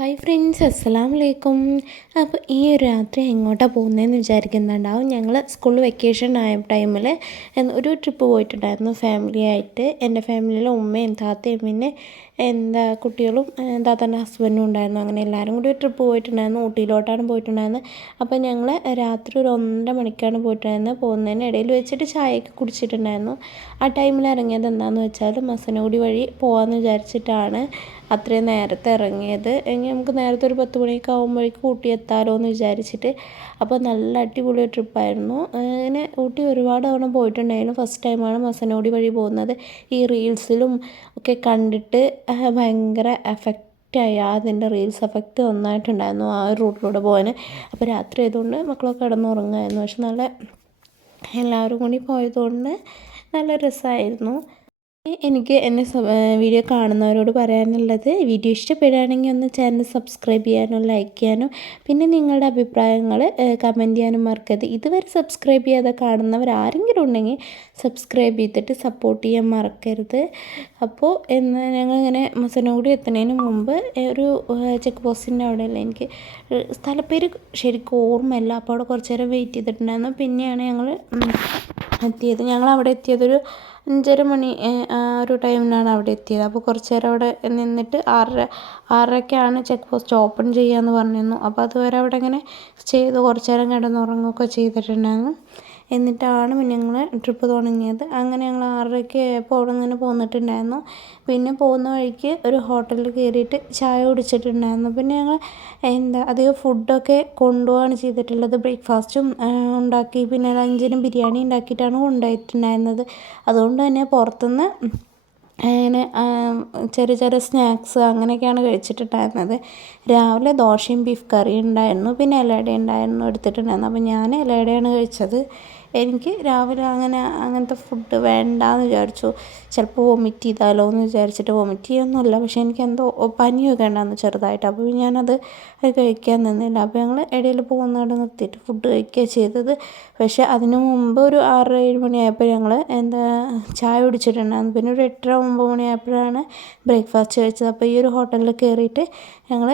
Hi friends, അസ്സലാമു അലൈക്കും. അപ്പോൾ ഈ ഒരു രാത്രി എങ്ങോട്ടാണ് പോകുന്നതെന്ന് വിചാരിക്കുന്നുണ്ടാവും. ഞങ്ങൾ സ്കൂൾ വെക്കേഷൻ ആയ ടൈമിൽ ഒരു ട്രിപ്പ് പോയിട്ടുണ്ടായിരുന്നു ഫാമിലി ആയിട്ട്. എൻ്റെ ഫാമിലിയിൽ ഉമ്മയും താത്തയും പിന്നെ കുട്ടികളും താത്താൻ്റെ ഹസ്ബൻഡും ഉണ്ടായിരുന്നു. അങ്ങനെ എല്ലാവരും കൂടി ഒരു ട്രിപ്പ് പോയിട്ടുണ്ടായിരുന്നു. ഊട്ടിയിലോട്ടാണ് പോയിട്ടുണ്ടായിരുന്നത്. അപ്പോൾ ഞങ്ങൾ രാത്രി ഒരു 1:30 മണിക്കാണ് പോയിട്ടുണ്ടായിരുന്നത്. പോകുന്നതിന് ഇടയിൽ വെച്ചിട്ട് ചായയൊക്കെ കുടിച്ചിട്ടുണ്ടായിരുന്നു. ആ ടൈമിൽ ഇറങ്ങിയത് എന്താണെന്ന് വെച്ചാൽ മസനഗുഡി വഴി പോകാമെന്ന് വിചാരിച്ചിട്ടാണ് അത്രയും നേരത്തെ ഇറങ്ങിയത്. എങ്കിൽ നമുക്ക് നേരത്തെ ഒരു 10 മണിയൊക്കെ ആകുമ്പോഴേക്കും ഊട്ടി എത്താമല്ലോ എന്ന് വിചാരിച്ചിട്ട്. അപ്പോൾ നല്ല അടിപൊളി ട്രിപ്പായിരുന്നു. അങ്ങനെ ഊട്ടി ഒരുപാട് തവണ പോയിട്ടുണ്ടായിരുന്നു. ഫസ്റ്റ് ടൈമാണ് മസനഗുഡി വഴി പോകുന്നത്. ഈ റീൽസിലും ഒക്കെ കണ്ടിട്ട് ഭയങ്കര എഫക്റ്റായി. അതിൻ്റെ റീൽസ് എഫക്റ്റ് നന്നായിട്ടുണ്ടായിരുന്നു ആ ഒരു റൂട്ടിലൂടെ പോകാൻ. അപ്പോൾ രാത്രി ആയതുകൊണ്ട് മക്കളൊക്കെ കിടന്നുറങ്ങുമായിരുന്നു. പക്ഷെ നല്ല എല്ലാവരും കൂടി പോയതുകൊണ്ട് നല്ല രസമായിരുന്നു. എനിക്ക് എൻ്റെ വീഡിയോ കാണുന്നവരോട് പറയാനുള്ളത്, വീഡിയോ ഇഷ്ടപ്പെടുകയാണെങ്കിൽ ഒന്ന് ചാനൽ സബ്സ്ക്രൈബ് ചെയ്യാനും ലൈക്ക് ചെയ്യാനും പിന്നെ നിങ്ങളുടെ അഭിപ്രായങ്ങൾ കമൻറ്റ് ചെയ്യാനും മറക്കരുത്. ഇതുവരെ സബ്സ്ക്രൈബ് ചെയ്യാതെ കാണുന്നവർ ആരെങ്കിലും ഉണ്ടെങ്കിൽ സബ്സ്ക്രൈബ് ചെയ്തിട്ട് സപ്പോർട്ട് ചെയ്യാൻ മറക്കരുത്. അപ്പോൾ ഞങ്ങളിങ്ങനെ മസനഗുഡി എത്തുന്നതിന് മുമ്പ് ഒരു ചെക്ക് പോസ്റ്റിൻ്റെ അവിടെയല്ല, എനിക്ക് സ്ഥലപ്പേര് ശരിക്കും ഓർമ്മയില്ല. അപ്പോൾ അവിടെ കുറച്ച് നേരം വെയിറ്റ് ചെയ്തിട്ടുണ്ടായിരുന്നു. പിന്നെയാണ് ഞങ്ങൾ എത്തിയത്. ഞങ്ങളവിടെ എത്തിയതൊരു 5:30 മണി ആ ഒരു ടൈമിനാണ് അവിടെ എത്തിയത്. അപ്പോൾ കുറച്ച് നേരം അവിടെ നിന്നിട്ട് 6:30ക്കാണ് ചെക്ക് പോസ്റ്റ് ഓപ്പൺ ചെയ്യാമെന്ന് പറഞ്ഞിരുന്നു. അപ്പോൾ അതുവരെ അവിടെ ഇങ്ങനെ ചെയ്ത് കുറച്ച് നേരം കിടന്നുറങ്ങുകയൊക്കെ ചെയ്തിട്ടുണ്ടായിരുന്നു. എന്നിട്ടാണ് പിന്നെ ഞങ്ങൾ ട്രിപ്പ് തുടങ്ങിയത്. അങ്ങനെ ഞങ്ങൾ 6:30 ആയപ്പോൾ അവിടെ നിന്ന് പോന്നിട്ടുണ്ടായിരുന്നു. പിന്നെ പോകുന്ന വഴിക്ക് ഒരു ഹോട്ടലിൽ കയറിയിട്ട് ചായ കുടിച്ചിട്ടുണ്ടായിരുന്നു. പിന്നെ ഞങ്ങൾ അധികം ഫുഡൊക്കെ കൊണ്ടുപോവാണ് ചെയ്തിട്ടുള്ളത്. ബ്രേക്ക്ഫാസ്റ്റും ഉണ്ടാക്കി പിന്നെ ലഞ്ചിനും ബിരിയാണി ഉണ്ടാക്കിയിട്ടാണ് കൊണ്ടുപോയിട്ടുണ്ടായിരുന്നത്. അതുകൊണ്ട് തന്നെ പുറത്തുനിന്ന് അങ്ങനെ ചെറിയ ചെറിയ സ്നാക്സ് അങ്ങനെയൊക്കെയാണ് കഴിച്ചിട്ടുണ്ടായിരുന്നത്. രാവിലെ ദോശയും ബീഫ് കറിയും ഉണ്ടായിരുന്നു. പിന്നെ ഇലയട ഉണ്ടായിരുന്നു എടുത്തിട്ടുണ്ടായിരുന്നു. അപ്പോൾ ഞാൻ ഇലയടയാണ് കഴിച്ചത്. എനിക്ക് രാവിലെ അങ്ങനത്തെ ഫുഡ് വേണ്ടാന്ന് വിചാരിച്ചു. ചിലപ്പോൾ വൊമിറ്റ് ചെയ്താലോ എന്ന് വിചാരിച്ചിട്ട്. വൊമിറ്റ് ചെയ്യൊന്നുമില്ല, പക്ഷേ എനിക്കെന്തോ പനിയൊക്കെ ഉണ്ടായിരുന്നു ചെറുതായിട്ട്. അപ്പോൾ ഞാനത് കഴിക്കാൻ നിന്നില്ല. അപ്പോൾ ഞങ്ങൾ ഇടയിൽ പോകുന്നവിടെ നിർത്തിയിട്ട് ഫുഡ് കഴിക്കുക ചെയ്തത്. പക്ഷേ അതിനു മുമ്പ് ഒരു 6-7 മണിയായപ്പോൾ ഞങ്ങൾ ചായ കുടിച്ചിട്ടുണ്ടായിരുന്നു. പിന്നെ ഒരു 8-9 മണിയായപ്പോഴാണ് ബ്രേക്ക്ഫാസ്റ്റ് കഴിച്ചത്. അപ്പോൾ ഈ ഒരു ഹോട്ടലിൽ കയറിയിട്ട് ഞങ്ങൾ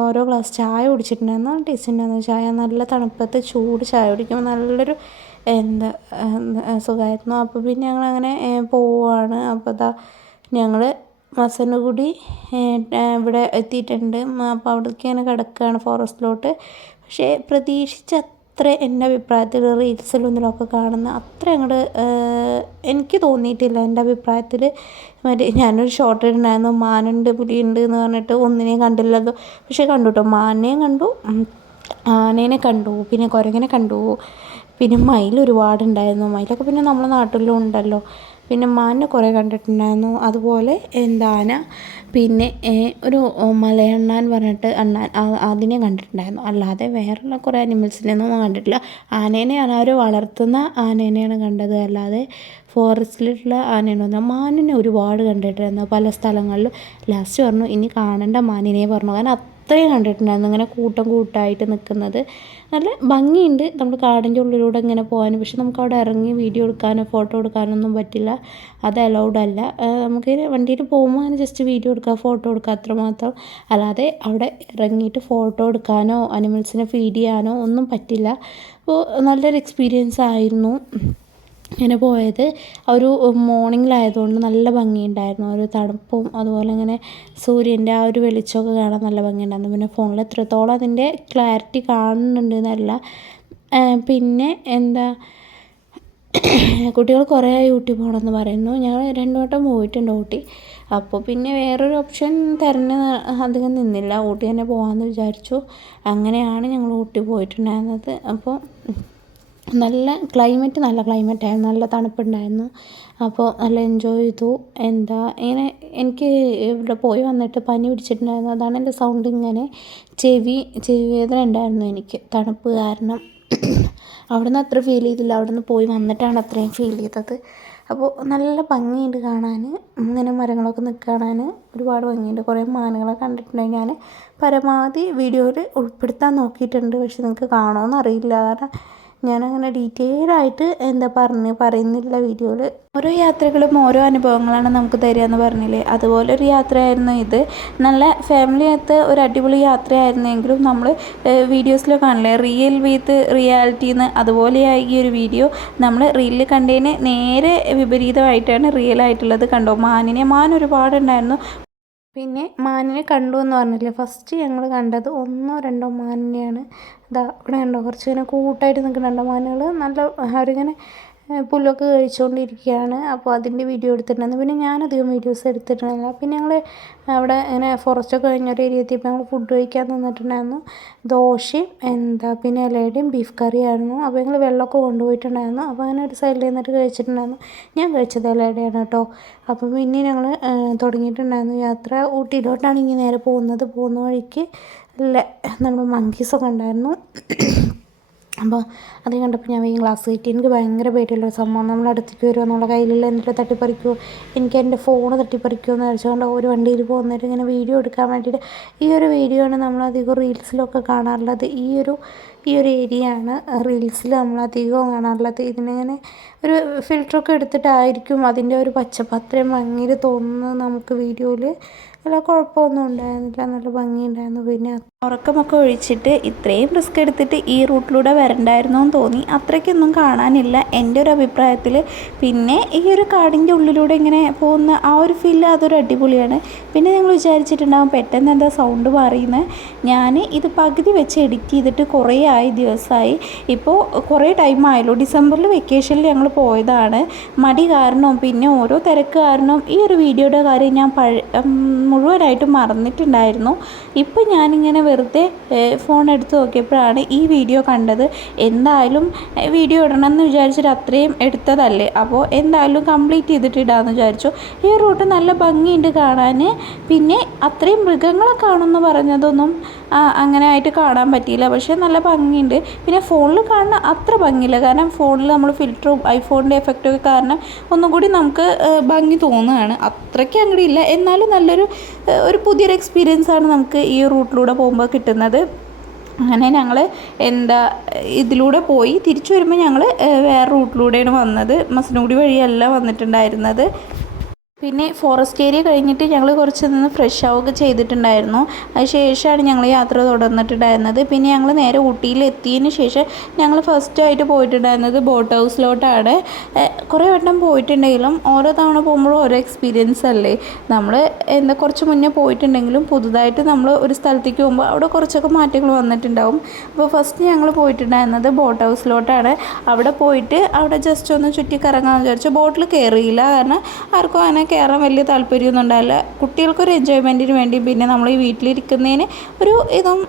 ഓരോ ഗ്ലാസ് ചായ കുടിച്ചിട്ടുണ്ടായിരുന്നു. ടേസ്റ്റ് ഉണ്ടായിരുന്നു ചായ. നല്ല തണുപ്പത്ത് ചൂട് ചായ കുടിക്കുമ്പോൾ നല്ലൊരു സുഖമായിരുന്നു. അപ്പോൾ പിന്നെ ഞങ്ങളങ്ങനെ പോവുകയാണ്. അപ്പോൾ ഞങ്ങൾ മസനഗുഡി ഇവിടെ എത്തിയിട്ടുണ്ട്. അപ്പോൾ അവിടേക്ക് ഇങ്ങനെ കിടക്കുകയാണ് ഫോറസ്റ്റിലോട്ട്. പക്ഷേ പ്രതീക്ഷിച്ച അത്ര എൻ്റെ അഭിപ്രായത്തിൽ റീൽസിലൊന്നിലൊക്കെ കാണുന്ന അത്ര അങ്ങോട്ട് എനിക്ക് തോന്നിയിട്ടില്ല. എൻ്റെ അഭിപ്രായത്തിൽ ഞാനൊരു ഷോർട്ട് ഇട്ടുണ്ടായിരുന്നു, മാനുണ്ട് പുലിയുണ്ട് എന്ന് പറഞ്ഞിട്ട് ഒന്നിനെയും കണ്ടില്ലല്ലോ. പക്ഷേ കണ്ടു കേട്ടോ, മാനിനെയും കണ്ടു, ആനേനെ കണ്ടു, പിന്നെ കുരങ്ങനെ കണ്ടു, പിന്നെ മയിൽ ഒരുപാടുണ്ടായിരുന്നു. മയിലൊക്കെ പിന്നെ നമ്മുടെ നാട്ടിലും ഉണ്ടല്ലോ. പിന്നെ മാനിനെ കുറേ കണ്ടിട്ടുണ്ടായിരുന്നു. അതുപോലെ ആന, പിന്നെ ഒരു മലയണ്ണാൻ പറഞ്ഞിട്ട് അണ്ണാൻ, അതിനെ കണ്ടിട്ടുണ്ടായിരുന്നു. അല്ലാതെ വേറെയുള്ള കുറേ അനിമൽസിനെയൊന്നും കണ്ടിട്ടില്ല. ആനേനെയാണ് അവർ വളർത്തുന്ന ആനേനെയാണ് കണ്ടത്, അല്ലാതെ ഫോറസ്റ്റിലുള്ള ആനേനെ മാനിനെ ഒരുപാട് കണ്ടിട്ടുണ്ടായിരുന്നു പല സ്ഥലങ്ങളിലും. ലാസ്റ്റ് പറഞ്ഞു ഇനി കാണേണ്ട മാനിനെ പറഞ്ഞു. കാരണം അത്രയും കണ്ടിട്ടുണ്ടായിരുന്നു ഇങ്ങനെ കൂട്ടം കൂട്ടമായിട്ട് നിൽക്കുന്നത്. നല്ല ഭംഗിയുണ്ട് നമ്മൾ കാടിൻ്റെ ഉള്ളിലൂടെ ഇങ്ങനെ പോകാനും. പക്ഷെ നമുക്ക് അവിടെ ഇറങ്ങി വീഡിയോ എടുക്കാനോ ഫോട്ടോ എടുക്കാനൊന്നും പറ്റില്ല, അത് അലൗഡ് അല്ല. നമുക്ക് വണ്ടിയിൽ പോകുമ്പോൾ അങ്ങനെ ജസ്റ്റ് വീഡിയോ എടുക്കുക ഫോട്ടോ എടുക്കുക അത്രമാത്രം. അല്ലാതെ അവിടെ ഇറങ്ങിയിട്ട് ഫോട്ടോ എടുക്കാനോ അനിമൽസിനെ ഫീഡ് ചെയ്യാനോ ഒന്നും പറ്റില്ല. അപ്പോൾ നല്ലൊരു എക്സ്പീരിയൻസ് ആയിരുന്നു ഇങ്ങനെ പോയത്. ഒരു മോർണിംഗിലായതുകൊണ്ട് നല്ല ഭംഗിയുണ്ടായിരുന്നു. ഒരു തണുപ്പും അതുപോലെ ഇങ്ങനെ സൂര്യൻ്റെ ആ ഒരു വെളിച്ചമൊക്കെ കാണാൻ നല്ല ഭംഗിയുണ്ടായിരുന്നു. പിന്നെ ഫോണിൽ എത്രത്തോളം അതിൻ്റെ ക്ലാരിറ്റി കാണുന്നുണ്ട് എന്നല്ല. പിന്നെ കുട്ടികൾ കുറേ ഊട്ടി പോകണമെന്ന് പറയുന്നു. ഞങ്ങൾ 2 വട്ടം പോയിട്ടുണ്ട് ഊട്ടി. അപ്പോൾ പിന്നെ വേറൊരു ഓപ്ഷൻ തിരഞ്ഞ് അധികം നിന്നില്ല, ഊട്ടി തന്നെ പോകാമെന്ന് വിചാരിച്ചു. അങ്ങനെയാണ് ഞങ്ങൾ ഊട്ടി പോയിട്ടുണ്ടായിരുന്നത്. അപ്പോൾ നല്ല ക്ലൈമറ്റായിരുന്നു, നല്ല തണുപ്പുണ്ടായിരുന്നു. അപ്പോൾ നല്ല എൻജോയ് ചെയ്തു. ഇങ്ങനെ എനിക്ക് ഇവിടെ പോയി വന്നിട്ട് പനി പിടിച്ചിട്ടുണ്ടായിരുന്നു. അതാണ് എൻ്റെ സൗണ്ട് ഇങ്ങനെ. ചെവി വേദന ഉണ്ടായിരുന്നു എനിക്ക് തണുപ്പ് കാരണം. അവിടെ നിന്ന് അത്ര ഫീൽ ചെയ്തില്ല, അവിടെ നിന്ന് പോയി വന്നിട്ടാണ് അത്രയും ഫീൽ ചെയ്തത്. അപ്പോൾ നല്ല ഭംഗിയുണ്ട് കാണാൻ. ഇങ്ങനെ മരങ്ങളൊക്കെ കാണാൻ ഒരുപാട് ഭംഗിയുണ്ട്. കുറേ മാനുകളെ കണ്ടിട്ടുണ്ട്. ഞാൻ പരമാവധി വീഡിയോയിൽ ഉൾപ്പെടുത്താൻ നോക്കിയിട്ടുണ്ട്, പക്ഷെ നിങ്ങൾക്ക് കാണുമോയെന്ന് അറിയില്ല. കാരണം ഞാനങ്ങനെ ഡീറ്റെയിൽ ആയിട്ട് പറയുന്നില്ല വീഡിയോയിൽ. ഓരോ യാത്രകളും ഓരോ അനുഭവങ്ങളാണ് നമുക്ക് തരിക എന്ന് പറഞ്ഞില്ലേ, അതുപോലൊരു യാത്രയായിരുന്നു ഇത്. നല്ല ഫാമിലിയകത്ത് ഒരു അടിപൊളി യാത്രയായിരുന്നെങ്കിലും നമ്മൾ വീഡിയോസിൽ കാണില്ലേ റിയൽ വിത്ത് റിയാലിറ്റിന്ന്, അതുപോലെയായി ഈ ഒരു വീഡിയോ. നമ്മൾ റീലിൽ കണ്ടതിന് നേരെ വിപരീതമായിട്ടാണ് റിയൽ ആയിട്ടുള്ളത്. കണ്ടോ മാൻ ഒരുപാടുണ്ടായിരുന്നു. പിന്നെ മാനിനെ കണ്ടു എന്ന് പറഞ്ഞില്ലേ, ഫസ്റ്റ് ഞങ്ങൾ കണ്ടത് 1-2 മാനിനെയാണ്. ഇതാ ഇവിടെ കണ്ടോ കുറച്ച് ഇങ്ങനെ കൂട്ടായിട്ട് നിൽക്കുന്നുണ്ടോ മാനുകൾ. നല്ല അവരിങ്ങനെ പുല്ലൊക്കെ കഴിച്ചുകൊണ്ടിരിക്കുകയാണ്. അപ്പോൾ അതിൻ്റെ വീഡിയോ എടുത്തിട്ടുണ്ടായിരുന്നു. പിന്നെ ഞാനധികം വീഡിയോസ് എടുത്തിട്ടുണ്ടായില്ല. പിന്നെ ഞങ്ങൾ അവിടെ ഇങ്ങനെ ഫോറസ്റ്റൊക്കെ കഴിഞ്ഞൊരു ഏരിയ എത്തിയപ്പോൾ ഞങ്ങൾ ഫുഡ് കഴിക്കാൻ നിന്നിട്ടുണ്ടായിരുന്നു. ദോശയും പിന്നെ ഇലയുടെയും ബീഫ് കറിയായിരുന്നു. അപ്പോൾ ഞങ്ങൾ വെള്ളമൊക്കെ കൊണ്ടുപോയിട്ടുണ്ടായിരുന്നു. അപ്പോൾ അങ്ങനെ ഒരു സൈഡിൽ നിന്നിട്ട് കഴിച്ചിട്ടുണ്ടായിരുന്നു. ഞാൻ കഴിച്ചത് ഇലയുടെയാണ് കേട്ടോ. അപ്പോൾ പിന്നെ ഞങ്ങൾ തുടങ്ങിയിട്ടുണ്ടായിരുന്നു യാത്ര. ഊട്ടിയിലോട്ടാണ് ഇങ്ങനെ നേരെ പോകുന്ന വഴിക്ക് നമ്മൾ മങ്കീസൊക്കെ ഉണ്ടായിരുന്നു. അപ്പോൾ അത് കണ്ടപ്പോൾ ഞാൻ വേഗം ഗ്ലാസ് കയറ്റി. എനിക്ക് ഭയങ്കര പേടിയുള്ള സംഭവം, നമ്മൾ അടുത്തേക്ക് വരുമോ, നമ്മളെ കയ്യിലുള്ള എന്നിട്ട് തട്ടിപ്പറിക്കുമോ, എനിക്ക് എൻ്റെ ഫോണ് തട്ടിപ്പറിക്കുമോ എന്ന് വിചാരിച്ചുകൊണ്ട് ഒരു വണ്ടിയിൽ പോകുന്നവർ ഇങ്ങനെ വീഡിയോ എടുക്കാൻ വേണ്ടിയിട്ട്. ഈ ഒരു വീഡിയോ ആണ് നമ്മളധികം റീൽസിലൊക്കെ കാണാറുള്ളത്. ഈ ഒരു ഏരിയ ആണ് റീൽസിൽ നമ്മളധികം കാണാറുള്ളത്. ഇതിനിങ്ങനെ ഒരു ഫിൽറ്ററൊക്കെ എടുത്തിട്ടായിരിക്കും അതിൻ്റെ ഒരു പച്ചപ്പ് അത്രയും ഭംഗിയിൽ തോന്നുന്നത് നമുക്ക് വീഡിയോയിൽ. അല്ല കുഴപ്പമൊന്നും ഉണ്ടായിരുന്നില്ല, നല്ല ഭംഗിയുണ്ടായിരുന്നു. പിന്നെ ഉറക്കമൊക്കെ ഒഴിച്ചിട്ട് ഇത്രയും റിസ്ക് എടുത്തിട്ട് ഈ റൂട്ടിലൂടെ വരണ്ടായിരുന്നു എന്ന് തോന്നി. അത്രയ്ക്കൊന്നും കാണാനില്ല എൻ്റെ ഒരു അഭിപ്രായത്തിൽ. പിന്നെ ഈ ഒരു കാടിൻ്റെ ഉള്ളിലൂടെ ഇങ്ങനെ പോകുന്ന ആ ഒരു ഫീല് അതൊരു അടിപൊളിയാണ്. പിന്നെ നിങ്ങൾ വിചാരിച്ചിട്ടുണ്ടാകും പെട്ടെന്ന് എന്താ സൗണ്ട് മാറിയെന്ന്. ഞാൻ ഇത് പകുതി വെച്ച് എഡിറ്റ് ചെയ്തിട്ട് കുറേ ദിവസമായി. ഇപ്പോൾ കുറേ ടൈം ആയല്ലോ. ഡിസംബറിൽ വെക്കേഷനിൽ ഞങ്ങൾ പോയതാണ്. മടി കാരണവും പിന്നെ ഓരോ തിരക്ക് കാരണവും ഈ ഒരു വീഡിയോയുടെ കാര്യം ഞാൻ മുഴുവനായിട്ടും മറന്നിട്ടുണ്ടായിരുന്നു. ഇപ്പോൾ ഞാനിങ്ങനെ വെറുതെ ഫോൺ എടുത്ത് നോക്കിയപ്പോഴാണ് ഈ വീഡിയോ കണ്ടത്. എന്തായാലും വീഡിയോ ഇടണമെന്ന് വിചാരിച്ചിട്ട് അത്രയും എടുത്തതല്ലേ, അപ്പോൾ എന്തായാലും കംപ്ലീറ്റ് ചെയ്തിട്ട് ഇടാമെന്ന് വിചാരിച്ചു. ഈ റൂട്ട് നല്ല ഭംഗിയുണ്ട് കാണാൻ. പിന്നെ അത്രയും മൃഗങ്ങളെ കാണുമെന്ന് പറഞ്ഞതൊന്നും അങ്ങനെ ആയിട്ട് കാണാൻ പറ്റിയില്ല, പക്ഷേ നല്ല ഭംഗിയുണ്ട്. പിന്നെ ഫോണിൽ കാണുന്ന അത്ര ഭംഗിയില്ല, കാരണം ഫോണിൽ നമ്മൾ ഫിൽറ്ററും ഐഫോണിൻ്റെ എഫക്റ്റൊക്കെ കാരണം ഒന്നും കൂടി നമുക്ക് ഭംഗി തോന്നുകയാണ്. അത്രയ്ക്ക് അങ്ങടിയില്ല, എന്നാലും നല്ലൊരു പുതിയൊരു എക്സ്പീരിയൻസ് ആണ് നമുക്ക് ഈ റൂട്ടിലൂടെ പോകുമ്പോൾ കിട്ടുന്നത്. അങ്ങനെ ഞങ്ങൾ ഇതിലൂടെ പോയി തിരിച്ചു വരുമ്പോൾ ഞങ്ങൾ വേറെ റൂട്ടിലൂടെയാണ് വന്നത്. മസനഗുഡി വഴിയല്ല വന്നിട്ടുണ്ടായിരുന്നത്. പിന്നെ ഫോറസ്റ്റ് ഏരിയ കഴിഞ്ഞിട്ട് ഞങ്ങൾ കുറച്ച് നിന്ന് ഫ്രഷ് ആവുകയൊക്കെ ചെയ്തിട്ടുണ്ടായിരുന്നു. അതിന് ശേഷമാണ് ഞങ്ങൾ യാത്ര തുടർന്നിട്ടുണ്ടായിരുന്നത്. പിന്നെ ഞങ്ങൾ നേരെ ഊട്ടിയിൽ എത്തിയതിന് ശേഷം ഞങ്ങൾ ഫസ്റ്റായിട്ട് പോയിട്ടുണ്ടായിരുന്നത് ബോട്ട് ഹൗസിലോട്ടാണ്. കുറേ വട്ടം പോയിട്ടുണ്ടെങ്കിലും ഓരോ തവണ പോകുമ്പോഴും ഓരോ എക്സ്പീരിയൻസ് അല്ലേ. നമ്മൾ കുറച്ച് മുന്നേ പോയിട്ടുണ്ടെങ്കിലും പുതുതായിട്ട് നമ്മൾ ഒരു സ്ഥലത്തേക്ക് പോകുമ്പോൾ അവിടെ കുറച്ചൊക്കെ മാറ്റങ്ങൾ വന്നിട്ടുണ്ടാവും. അപ്പോൾ ഫസ്റ്റ് ഞങ്ങൾ പോയിട്ടുണ്ടായിരുന്നത് ബോട്ട് ഹൗസിലോട്ടാണ്. അവിടെ പോയിട്ട് അവിടെ ജസ്റ്റ് ഒന്ന് ചുറ്റി കറങ്ങാമെന്ന് വിചാരിച്ചു. ബോട്ടിൽ കയറിയില്ല, കാരണം ആർക്കും അങ്ങനെ കയറാൻ വലിയ താല്പര്യമൊന്നും ഉണ്ടാവില്ല. കുട്ടികൾക്കൊരു എൻജോയ്മെൻറ്റിന് വേണ്ടി പിന്നെ നമ്മൾ ഈ വീട്ടിലിരിക്കുന്നതിന് ഒരു ഇതും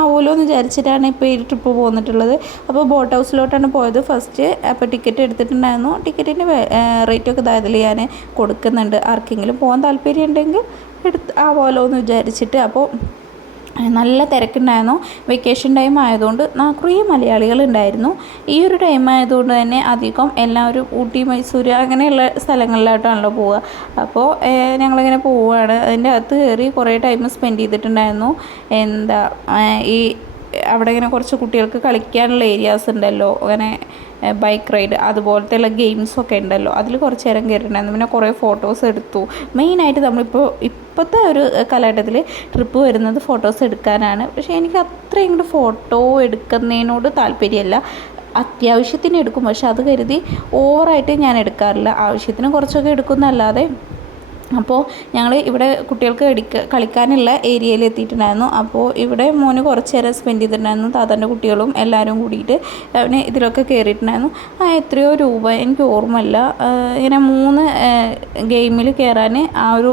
ആവുമല്ലോ എന്ന് വിചാരിച്ചിട്ടാണ് ഇപ്പോൾ ഈ ട്രിപ്പ് പോന്നിട്ടുള്ളത്. അപ്പോൾ ബോട്ട് ഹൗസിലോട്ടാണ് പോയത് ഫസ്റ്റ്. അപ്പോൾ ടിക്കറ്റ് എടുത്തിട്ടുണ്ടായിരുന്നു. ടിക്കറ്റിൻ്റെ റേറ്റൊക്കെ ഇതിൽ ഞാൻ കൊടുക്കുന്നുണ്ട്. ആർക്കെങ്കിലും പോകാൻ താല്പര്യം ഉണ്ടെങ്കിൽ ആവുമല്ലോ എന്ന് വിചാരിച്ചിട്ട്. അപ്പോൾ നല്ല തിരക്കുണ്ടായിരുന്നു. വെക്കേഷൻ ടൈം ആയതുകൊണ്ട് കുറേ മലയാളികളുണ്ടായിരുന്നു. ഈ ഒരു ടൈം ആയതുകൊണ്ട് തന്നെ അധികം എല്ലാവരും ഊട്ടി, മൈസൂർ അങ്ങനെയുള്ള സ്ഥലങ്ങളിലോട്ടാണല്ലോ പോവുക. അപ്പോൾ ഞങ്ങളിങ്ങനെ പോവുകയാണ്. അതിൻ്റെ അകത്ത് കയറി കുറേ ടൈം സ്പെൻഡ് ചെയ്തിട്ടുണ്ടായിരുന്നു. ഈ അവിടെ ഇങ്ങനെ കുറച്ച് കുട്ടികൾക്ക് കളിക്കാനുള്ള ഏരിയാസ് ഉണ്ടല്ലോ, അങ്ങനെ ബൈക്ക് റൈഡ് അതുപോലത്തെ ഉള്ള ഗെയിംസൊക്കെ ഉണ്ടല്ലോ, അതിൽ കുറച്ച് നേരം കയറിയിട്ടുണ്ടായിരുന്നു. പിന്നെ കുറേ ഫോട്ടോസ് എടുത്തു. മെയിനായിട്ട് ഇപ്പോഴത്തെ ഒരു കാലഘട്ടത്തിൽ ട്രിപ്പ് വരുന്നത് ഫോട്ടോസ് എടുക്കാനാണ്. പക്ഷേ എനിക്ക് അത്ര ഇങ്ങോട്ട് ഫോട്ടോ എടുക്കുന്നതിനോട് താല്പര്യമല്ല. അത്യാവശ്യത്തിന് എടുക്കും, പക്ഷെ അത് കരുതി ഓവറായിട്ട് ഞാൻ എടുക്കാറില്ല. ആവശ്യത്തിന് കുറച്ചൊക്കെ എടുക്കുന്നല്ലാതെ. അപ്പോൾ ഞങ്ങൾ ഇവിടെ കുട്ടികൾക്ക് കളിക്കാനുള്ള ഏരിയയിൽ എത്തിയിട്ടുണ്ടായിരുന്നു. അപ്പോൾ ഇവിടെ മോന് കുറച്ച് നേരം സ്പെൻഡ് ചെയ്തിട്ടുണ്ടായിരുന്നു. താത്താൻ്റെ കുട്ടികളും എല്ലാവരും കൂടിയിട്ട് അവന് ഇതിലൊക്കെ കയറിയിട്ടുണ്ടായിരുന്നു. എത്രയോ രൂപ എനിക്ക് ഓർമ്മയില്ല. ഇങ്ങനെ 3 ഗെയിമിൽ കയറാൻ ആ ഒരു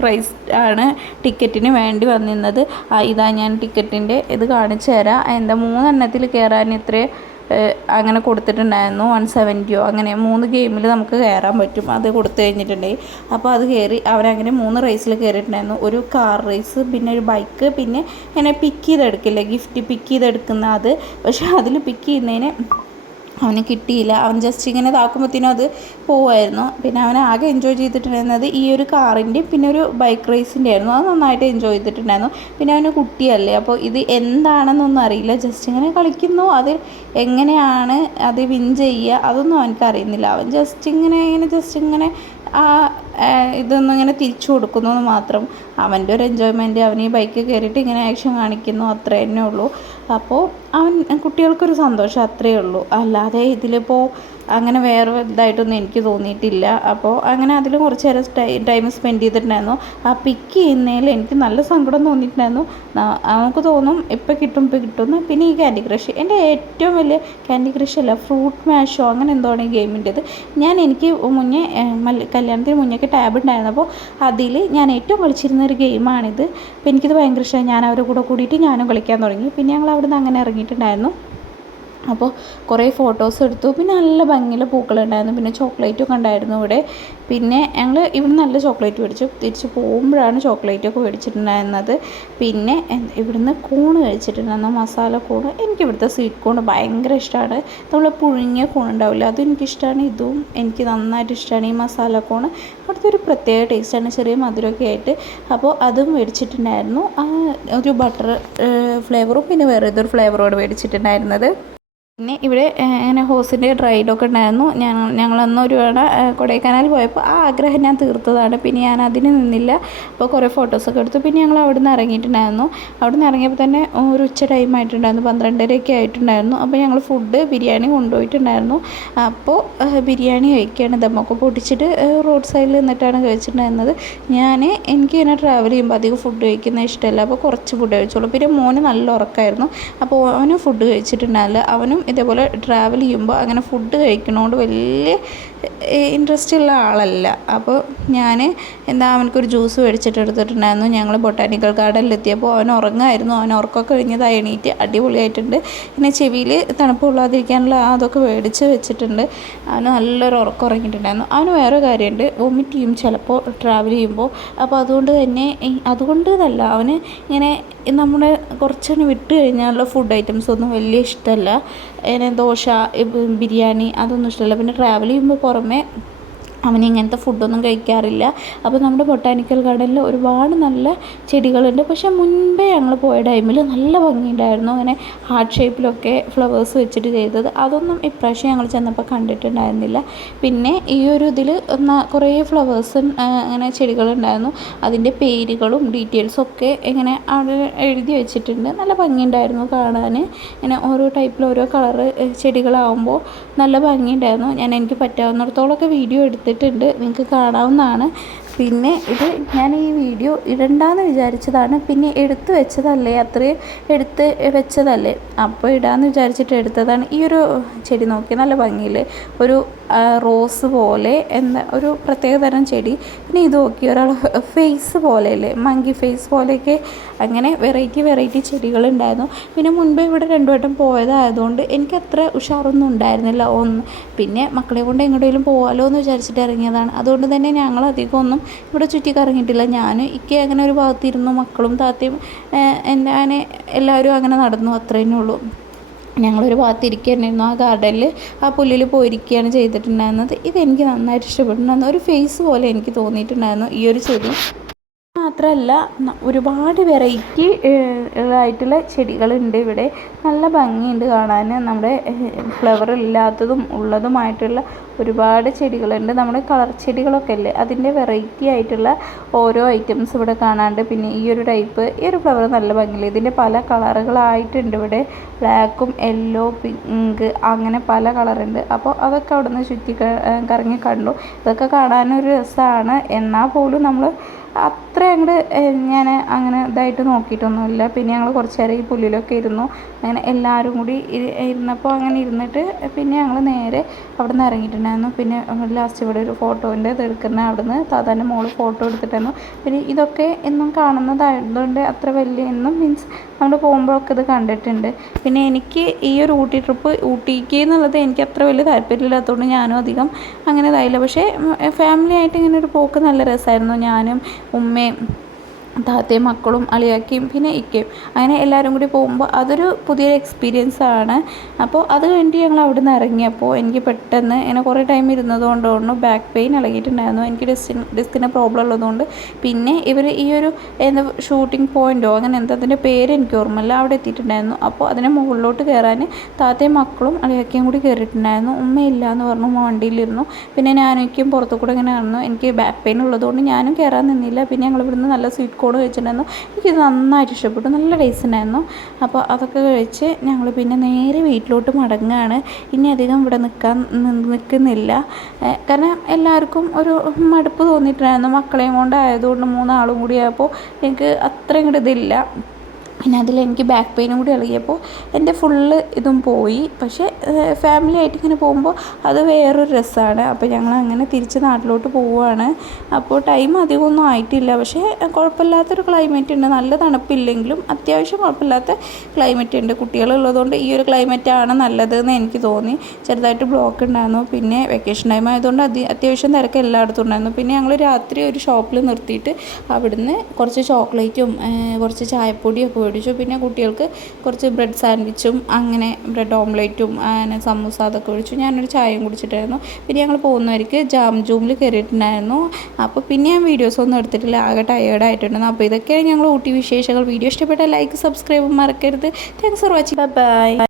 പ്രൈസ് ആണ് ടിക്കറ്റിന് വേണ്ടി വന്നിരുന്നത്. ഇതാ ഞാൻ ടിക്കറ്റിൻ്റെ ഇത് കാണിച്ചു തരാം. 3 എണ്ണത്തിൽ കയറാൻ ഇത്രയും അങ്ങനെ കൊടുത്തിട്ടുണ്ടായിരുന്നു. 170 അങ്ങനെ 3 ഗെയിമിൽ നമുക്ക് കയറാൻ പറ്റും. അത് കൊടുത്തു കഴിഞ്ഞിട്ടുണ്ടെങ്കിൽ അപ്പോൾ അത് കയറി. അവരങ്ങനെ 3 റേസിൽ കയറിയിട്ടുണ്ടായിരുന്നു. ഒരു കാർ റേസ്, പിന്നെ ഒരു ബൈക്ക്, പിന്നെ ഇങ്ങനെ പിക്ക് ചെയ്തെടുക്കില്ലേ, ഗിഫ്റ്റ് പിക്ക് ചെയ്തെടുക്കുന്ന അത്. പക്ഷേ അതിൽ പിക്ക് ചെയ്യുന്നതിന് അവന് കിട്ടിയില്ല. അവൻ ജസ്റ്റ് ഇങ്ങനെ ഇതാക്കുമ്പോഴത്തേനും അത് പോവുമായിരുന്നു. പിന്നെ അവൻ ആകെ എൻജോയ് ചെയ്തിട്ടുണ്ടായിരുന്നത് ഈ ഒരു കാറിൻ്റെയും പിന്നെ ഒരു ബൈക്ക് റേസിൻ്റെ ആയിരുന്നു. അത് നന്നായിട്ട് എൻജോയ് ചെയ്തിട്ടുണ്ടായിരുന്നു. പിന്നെ അവന് കുട്ടിയല്ലേ, അപ്പോൾ ഇത് എന്താണെന്നൊന്നും അറിയില്ല, ജസ്റ്റ് ഇങ്ങനെ കളിക്കുന്നു. അത് എങ്ങനെയാണ് അത് വിൻ ചെയ്യുക അതൊന്നും അവനക്ക് അറിയുന്നില്ല. അവൻ ജസ്റ്റ് ഇങ്ങനെ ആ ഇതൊന്നും ഇങ്ങനെ തിരിച്ചു കൊടുക്കുന്നു എന്ന് മാത്രം. അവൻ്റെ ഒരു എൻജോയ്മെൻറ്റ്, അവൻ ഈ ബൈക്ക് കയറിയിട്ട് ഇങ്ങനെ ആക്ഷൻ കാണിക്കുന്നു, അത്ര തന്നെ ഉള്ളൂ. അപ്പോൾ കുട്ടികൾക്കൊരു സന്തോഷം അത്രയേ ഉള്ളൂ. അല്ലാതെ ഇതിലിപ്പോൾ അങ്ങനെ വേറെ ഇതായിട്ടൊന്നും എനിക്ക് തോന്നിയിട്ടില്ല. അപ്പോൾ അങ്ങനെ അതിൽ കുറച്ച് നേരം ടൈം സ്പെൻഡ് ചെയ്തിട്ടുണ്ടായിരുന്നു. ആ പിക്ക് ചെയ്യുന്നതിൽ എനിക്ക് നല്ല സങ്കടം തോന്നിയിട്ടുണ്ടായിരുന്നു. നമുക്ക് തോന്നും ഇപ്പം കിട്ടും പിന്നെ ഈ ക്യാൻഡി ക്രഷ്, എൻ്റെ ഏറ്റവും വലിയ ക്യാൻഡി ക്രഷ് അല്ല, ഫ്രൂട്ട് മാഷോ അങ്ങനെ എന്തോആണ് ഈ ഗെയിമിൻ്റെത്. എനിക്ക് മുന്നേ കല്യാണത്തിന് മുന്നേക്ക് ടാബ് ഉണ്ടായിരുന്നപ്പോൾ അതിൽ ഞാൻ ഏറ്റവും കളിച്ചിരുന്ന ഒരു ഗെയിമാണിത്. അപ്പോൾ എനിക്കിത് ഭയങ്കര ഇഷ്ടമായി. ഞാൻ അവരുടെ കൂടെ കൂടിയിട്ട് ഞാനും കളിക്കാൻ തുടങ്ങി. പിന്നെ ഞങ്ങൾ അവിടെ നിന്ന് അങ്ങനെ ഇറങ്ങിയിട്ടുണ്ടായിരുന്നു. അപ്പോൾ കുറേ ഫോട്ടോസ് എടുത്തു. പിന്നെ നല്ല ഭംഗിയുള്ള പൂക്കളുണ്ടായിരുന്നു. പിന്നെ ചോക്ലേറ്റൊക്കെ ഉണ്ടായിരുന്നു ഇവിടെ. പിന്നെ ഞങ്ങൾ ഇവിടെ നല്ല ചോക്ലേറ്റ് മേടിച്ചു. തിരിച്ച് പോകുമ്പോഴാണ് ചോക്ലേറ്റൊക്കെ മേടിച്ചിട്ടുണ്ടായിരുന്നത്. പിന്നെ ഇവിടുന്ന് കൂണ് കഴിച്ചിട്ടുണ്ടായിരുന്നു, മസാല കൂണ്. എനിക്കിവിടുത്തെ സ്വീറ്റ് കൂണ് ഭയങ്കര ഇഷ്ടമാണ്. നമ്മൾ പുഴുങ്ങിയ കൂൺ ഉണ്ടാവില്ല, അതും എനിക്കിഷ്ടമാണ്. ഇതും എനിക്ക് നന്നായിട്ട് ഇഷ്ടമാണ്. ഈ മസാല കൂണ് അവിടുത്തെ ഒരു പ്രത്യേക ടേസ്റ്റാണ്, ചെറിയ മധുരമൊക്കെ ആയിട്ട്. അപ്പോൾ അതും മേടിച്ചിട്ടുണ്ടായിരുന്നു. ഒരു ബട്ടർ ഫ്ലേവറും പിന്നെ വേറെ ഏതൊരു ഫ്ലേവറോട് മേടിച്ചിട്ടുണ്ടായിരുന്നത്. പിന്നെ ഇവിടെ ഇങ്ങനെ ഹോസിൻ്റെ റൈഡൊക്കെ ഉണ്ടായിരുന്നു. ഞങ്ങളന്ന് ഒരു തവണ കൊടൈക്കനാൽ പോയപ്പോൾ ആ ആഗ്രഹം ഞാൻ തീർത്തതാണ്. പിന്നെ ഞാൻ അതിന് നിന്നില്ല. അപ്പോൾ കുറേ ഫോട്ടോസൊക്കെ എടുത്തു. പിന്നെ ഞങ്ങൾ അവിടെ നിന്ന് ഇറങ്ങിയിട്ടുണ്ടായിരുന്നു. അവിടെ നിന്ന് ഇറങ്ങിയപ്പോൾ തന്നെ ഒരു ഉച്ച ടൈം ആയിട്ടുണ്ടായിരുന്നു, 12:30 ആയിട്ടുണ്ടായിരുന്നു. അപ്പോൾ ഞങ്ങൾ ബിരിയാണി കൊണ്ടുപോയിട്ടുണ്ടായിരുന്നു. അപ്പോൾ ബിരിയാണി കഴിക്കുകയാണ്. ദമ്മൊക്കെ പൊട്ടിച്ചിട്ട് റോഡ് സൈഡിൽ നിന്നിട്ടാണ് കഴിച്ചിട്ടുണ്ടായിരുന്നത്. എനിക്ക് ഇങ്ങനെ ട്രാവൽ ചെയ്യുമ്പോൾ അധികം ഫുഡ് കഴിക്കുന്നത് ഇഷ്ടമല്ല. അപ്പോൾ കുറച്ച് ഫുഡ് കഴിച്ചോളൂ. പിന്നെ മോന് നല്ല ഉറക്കമായിരുന്നു. അപ്പോൾ അവനും ഫുഡ് കഴിച്ചിട്ടുണ്ടാവില്ല. അവനും ഇതേപോലെ ട്രാവൽ ചെയ്യുമ്പോൾ അങ്ങനെ ഫുഡ് കഴിക്കണോണ്ട് വലിയ ഇൻട്രസ്റ്റ് ഉള്ള ആളല്ല. അപ്പോൾ അവനക്കൊരു ജ്യൂസ് മേടിച്ചിട്ട് എടുത്തിട്ടുണ്ടായിരുന്നു. ഞങ്ങൾ ബൊട്ടാനിക്കൽ ഗാർഡനിലെത്തിയപ്പോൾ അവൻ ഉറങ്ങായിരുന്നു. അവൻ ഉറക്കമൊക്കെ കഴിഞ്ഞതായി എണീറ്റ് അടിപൊളിയായിട്ടുണ്ട്. പിന്നെ ചെവിയിൽ തണുപ്പ് കൊള്ളാതിരിക്കാനുള്ള അതൊക്കെ മേടിച്ച് വെച്ചിട്ടുണ്ട്. അവന് നല്ലൊരു ഉറക്കം ഉറങ്ങിയിട്ടുണ്ടായിരുന്നു. അവന് വേറെ കാര്യമുണ്ട്, വൊമിറ്റ് ചെയ്യും ചിലപ്പോൾ ട്രാവൽ ചെയ്യുമ്പോൾ. അപ്പോൾ അതുകൊണ്ടല്ല അവന് ഇങ്ങനെ നമ്മുടെ കുറച്ചൊന്ന് വിട്ട് കഴിഞ്ഞാലുള്ള ഫുഡ് ഐറ്റംസ് ഒന്നും വലിയ ഇഷ്ടമല്ല. ദോശ, ബിരിയാണി അതൊന്നും ഇഷ്ടമല്ല. പിന്നെ ട്രാവൽ ചെയ്യുമ്പോൾ പുറമെ അവനിങ്ങനത്തെ ഫുഡൊന്നും കഴിക്കാറില്ല. അപ്പോൾ നമ്മുടെ ബൊട്ടാനിക്കൽ ഗാർഡനിൽ ഒരുപാട് നല്ല ചെടികളുണ്ട്. പക്ഷേ മുൻപേ ഞങ്ങൾ പോയ ടൈമിൽ നല്ല ഭംഗിയുണ്ടായിരുന്നു, അങ്ങനെ ഹാർട്ട് ഷേപ്പിലൊക്കെ ഫ്ലവേഴ്സ് വെച്ചിട്ട് ചെയ്തത്. അതൊന്നും ഇപ്രാവശ്യം ഞങ്ങൾ ചെന്നപ്പോൾ കണ്ടിട്ടുണ്ടായിരുന്നില്ല. പിന്നെ ഈ ഒരു ഇതിൽ കുറേ ഫ്ലവേഴ്സും അങ്ങനെ ചെടികളുണ്ടായിരുന്നു. അതിൻ്റെ പേരുകളും ഡീറ്റെയിൽസും ഒക്കെ ഇങ്ങനെ അവിടെ എഴുതി വെച്ചിട്ടുണ്ട്. നല്ല ഭംഗിയുണ്ടായിരുന്നു കാണാൻ. ഇങ്ങനെ ഓരോ ടൈപ്പിൽ ഓരോ കളറ് ചെടികളാവുമ്പോൾ നല്ല ഭംഗിയുണ്ടായിരുന്നു. എനിക്ക് പറ്റാവുന്നിടത്തോളമൊക്കെ വീഡിയോ എടുത്തിട്ടുണ്ട്, നിങ്ങൾക്ക് കാണാവുന്നതാണ്. പിന്നെ ഇത് ഞാൻ ഈ വീഡിയോ ഇടണ്ടെന്ന് വിചാരിച്ചതാണ്. പിന്നെ എടുത്ത് വെച്ചതല്ലേ, അത്രയും എടുത്ത് വെച്ചതല്ലേ, അപ്പോൾ ഇടാമെന്ന് വിചാരിച്ചിട്ട് എടുത്തതാണ്. ഈ ഒരു ചെടി നോക്കി നല്ല ഭംഗിയിൽ ഒരു റോസ് പോലെ ഒരു പ്രത്യേക തരം ചെടി. പിന്നെ ഇത് നോക്കി ഒരാൾ ഫേസ് പോലെയല്ലേ, മങ്കി ഫേസ് പോലെയൊക്കെ, അങ്ങനെ വെറൈറ്റി ചെടികളുണ്ടായിരുന്നു. പിന്നെ മുൻപേ ഇവിടെ 2 വട്ടം പോയതായതുകൊണ്ട് എനിക്ക് അത്ര ഉഷാറൊന്നും ഉണ്ടായിരുന്നില്ല പിന്നെ മക്കളെ കൊണ്ട് എങ്ങോട്ടെങ്കിലും പോകാമല്ലോ എന്ന് വിചാരിച്ചിട്ട് ഇറങ്ങിയതാണ്. അതുകൊണ്ട് തന്നെ ഞങ്ങൾ അധികം ഒന്നും ഇവിടെ ചുറ്റിക്കറങ്ങിയിട്ടില്ല. അങ്ങനെ ഒരു ഭാഗത്തിരുന്നു, മക്കളും താത്തയും എല്ലാവരും അങ്ങനെ നടന്നു, അത്രയേ ഉള്ളൂ. ഞങ്ങളൊരു ഭാഗത്തിരിക്കുകയായിരുന്നു, ആ ഗാർഡനിൽ ആ പുല്ലിൽ പോയിരിക്കുകയാണ് ചെയ്തിട്ടുണ്ടായിരുന്നത്. ഇതെനിക്ക് നന്നായിട്ട് ഇഷ്ടപ്പെട്ടിട്ടുണ്ടായിരുന്നു. ഒരു ഫേസ് പോലെ എനിക്ക് തോന്നിയിട്ടുണ്ടായിരുന്നു ഈ ഒരു ചെടി. മാത്രമല്ല ഒരുപാട് വെറൈറ്റി ആയിട്ടുള്ള ചെടികളുണ്ട് ഇവിടെ. നല്ല ഭംഗിയുണ്ട് കാണാൻ. നമ്മുടെ ഫ്ലവർ ഇല്ലാത്തതും ഉള്ളതുമായിട്ടുള്ള ഒരുപാട് ചെടികളുണ്ട്. നമ്മുടെ കളർ ചെടികളൊക്കെ അല്ലേ, അതിൻ്റെ വെറൈറ്റി ആയിട്ടുള്ള ഓരോ ഐറ്റംസ് ഇവിടെ കാണാണ്ട്. പിന്നെ ഈ ഒരു ഫ്ലവർ നല്ല ഭംഗിയില്ല. ഇതിൻ്റെ പല കളറുകളായിട്ടുണ്ട് ഇവിടെ, ബ്ലാക്കും യെല്ലോ പിങ്ക് അങ്ങനെ പല കളറുണ്ട്. അപ്പോൾ അതൊക്കെ അവിടെ നിന്ന് ചുറ്റി കറങ്ങി കണ്ടു. ഇതൊക്കെ കാണാനൊരു രസമാണ്. എന്നാൽ പോലും നമ്മൾ അത്ര ഞാൻ അങ്ങനെ ഇതായിട്ട് നോക്കിയിട്ടൊന്നുമില്ല. പിന്നെ ഞങ്ങൾ കുറച്ച് നേരം ഈ പുല്ലിലൊക്കെ ഇരുന്നു. അങ്ങനെ എല്ലാവരും കൂടി ഇരുന്നപ്പോൾ അങ്ങനെ ഇരുന്നിട്ട് പിന്നെ ഞങ്ങൾ നേരെ അവിടെ നിന്ന് ഇറങ്ങിയിട്ടുണ്ടായിരുന്നു. പിന്നെ ലാസ്റ്റ് ഇവിടെ ഒരു ഫോട്ടോൻ്റെ ഇത് എടുക്കുന്ന അവിടുന്ന് താത്താൻ്റെ മോള് ഫോട്ടോ എടുത്തിട്ടായിരുന്നു. പിന്നെ ഇതൊക്കെ എന്നും കാണുന്നതായതുകൊണ്ട് അത്ര വലിയ മീൻസ് നമ്മൾ പോകുമ്പോഴൊക്കെ ഇത് കണ്ടിട്ടുണ്ട്. പിന്നെ എനിക്ക് ഈ ഒരു ഊട്ടിക്ക് എന്നുള്ളത് എനിക്ക് അത്ര വലിയ താല്പര്യമില്ലാത്തതുകൊണ്ട് ഞാനും അധികം അങ്ങനെ ഇതായില്ല. പക്ഷേ ഫാമിലി ആയിട്ട് ഇങ്ങനെ ഒരു പോക്ക് നല്ല രസമായിരുന്നു. ഞാനും ഉമ്മയും താത്തയും മക്കളും അളിയാക്കിയും പിന്നെ ഇക്കയും അങ്ങനെ എല്ലാവരും കൂടി പോകുമ്പോൾ അതൊരു പുതിയൊരു എക്സ്പീരിയൻസ് ആണ്. അപ്പോൾ അത് കഴിഞ്ഞിട്ട് ഞങ്ങൾ അവിടെ നിന്ന് ഇറങ്ങിയപ്പോൾ എനിക്ക് പെട്ടെന്ന് ഇങ്ങനെ കുറേ ടൈം ഇരുന്നത് കൊണ്ടുകൊണ്ട് ബാക്ക് പെയിൻ ഇളകിയിട്ടുണ്ടായിരുന്നു. എനിക്ക് ഡിസ്കിന് പ്രോബ്ലം ഉള്ളതുകൊണ്ട്. പിന്നെ ഇവർ ഈ ഒരു എന്താ ഷൂട്ടിംഗ് പോയിൻറ്റോ അങ്ങനെ എന്താ അതിൻ്റെ പേര് എനിക്ക് ഓർമ്മയില്ല, അവിടെ എത്തിയിട്ടുണ്ടായിരുന്നു. അപ്പോൾ അതിന് മുകളിലോട്ട് കയറാൻ താത്തയും മക്കളും അളിയാക്കിയും കൂടി കയറിയിട്ടുണ്ടായിരുന്നു. ഉമ്മയില്ല എന്ന് പറഞ്ഞു, ഉമ്മ വണ്ടിയിലിരുന്നു. പിന്നെ ഞാനൊക്കെയും പുറത്തു കൂടെ ഇങ്ങനെ നടന്നു. എനിക്ക് ബാക്ക് പെയിൻ ഉള്ളതുകൊണ്ട് ഞാനും കയറാൻ നിന്നില്ല. പിന്നെ ഞങ്ങൾ ഇവിടുന്ന് നല്ല സ്വീറ്റ് കോൺ കഴിച്ചിട്ടുണ്ടായിരുന്നു. എനിക്കിത് നന്നായിട്ട് ഇഷ്ടപ്പെട്ടു, നല്ല ടേസ്റ്റ് ഉണ്ടായിരുന്നു. അപ്പോൾ അതൊക്കെ കഴിച്ച് ഞങ്ങൾ പിന്നെ നേരെ വീട്ടിലോട്ട് മടങ്ങുകയാണ്. ഇനി അധികം ഇവിടെ നിൽക്കുന്നില്ല. കാരണം എല്ലാവർക്കും ഒരു മടുപ്പ് തോന്നിയിട്ടുണ്ടായിരുന്നു. മക്കളെയും കൊണ്ടായതുകൊണ്ട് 3 ആളും കൂടി ആയപ്പോൾ എനിക്ക് അത്ര ഇങ്ങോട്ട് ഇതില്ല. പിന്നെ അതിലെനിക്ക് ബാക്ക് പെയിനും കൂടി ഇളകിയപ്പോൾ എൻ്റെ ഫുള്ള് ഇതും പോയി. പക്ഷേ ഫാമിലി ആയിട്ട് ഇങ്ങനെ പോകുമ്പോൾ അത് വേറൊരു രസമാണ്. അപ്പോൾ ഞങ്ങൾ അങ്ങനെ തിരിച്ച് നാട്ടിലോട്ട് പോവുകയാണ്. അപ്പോൾ ടൈം അധികമൊന്നും ആയിട്ടില്ല. പക്ഷേ കുഴപ്പമില്ലാത്തൊരു ക്ലൈമറ്റ് ഉണ്ട്. നല്ല തണുപ്പില്ലെങ്കിലും അത്യാവശ്യം കുഴപ്പമില്ലാത്ത ക്ലൈമറ്റ് ഉണ്ട്. കുട്ടികളുള്ളതുകൊണ്ട് ഈ ഒരു ക്ലൈമറ്റാണ് നല്ലതെന്ന് എനിക്ക് തോന്നി. ചെറുതായിട്ട് ബ്ലോക്ക് ഉണ്ടായിരുന്നു. പിന്നെ വെക്കേഷൻ ടൈം ആയതുകൊണ്ട് അത്യാവശ്യം തിരക്ക് എല്ലായിടത്തും ഉണ്ടായിരുന്നു. പിന്നെ ഞങ്ങൾ രാത്രി ഒരു ഷോപ്പിൽ നിർത്തിയിട്ട് അവിടുന്ന് കുറച്ച് ചോക്ലേറ്റും കുറച്ച് ചായപ്പൊടിയും ഒക്കെ മേടിച്ചു. പിന്നെ കുട്ടികൾക്ക് കുറച്ച് ബ്രെഡ് സാൻഡ്വിച്ചും അങ്ങനെ ബ്രെഡ് ഓംലേറ്റും അങ്ങനെ സമൂസ അതൊക്കെ മേടിച്ചു. ഞാനൊരു ചായയും കുടിച്ചിട്ടായിരുന്നു. പിന്നെ ഞങ്ങൾ പോകുന്നവർക്ക് ജാം ജൂമിൽ കയറിയിട്ടുണ്ടായിരുന്നു. അപ്പോൾ പിന്നെ ഞാൻ വീഡിയോസൊന്നും എടുത്തിട്ടില്ല, ആകെ ടയേർഡായിട്ടുണ്ടായിരുന്നു. അപ്പോൾ ഇതൊക്കെയാണ് ഞങ്ങൾ ഊട്ടി വിശേഷങ്ങൾ. വീഡിയോ ഇഷ്ടപ്പെട്ടാൽ ലൈക്ക് സബ്സ്ക്രൈബ് മറക്കരുത്. Thanks for watching. ബൈ.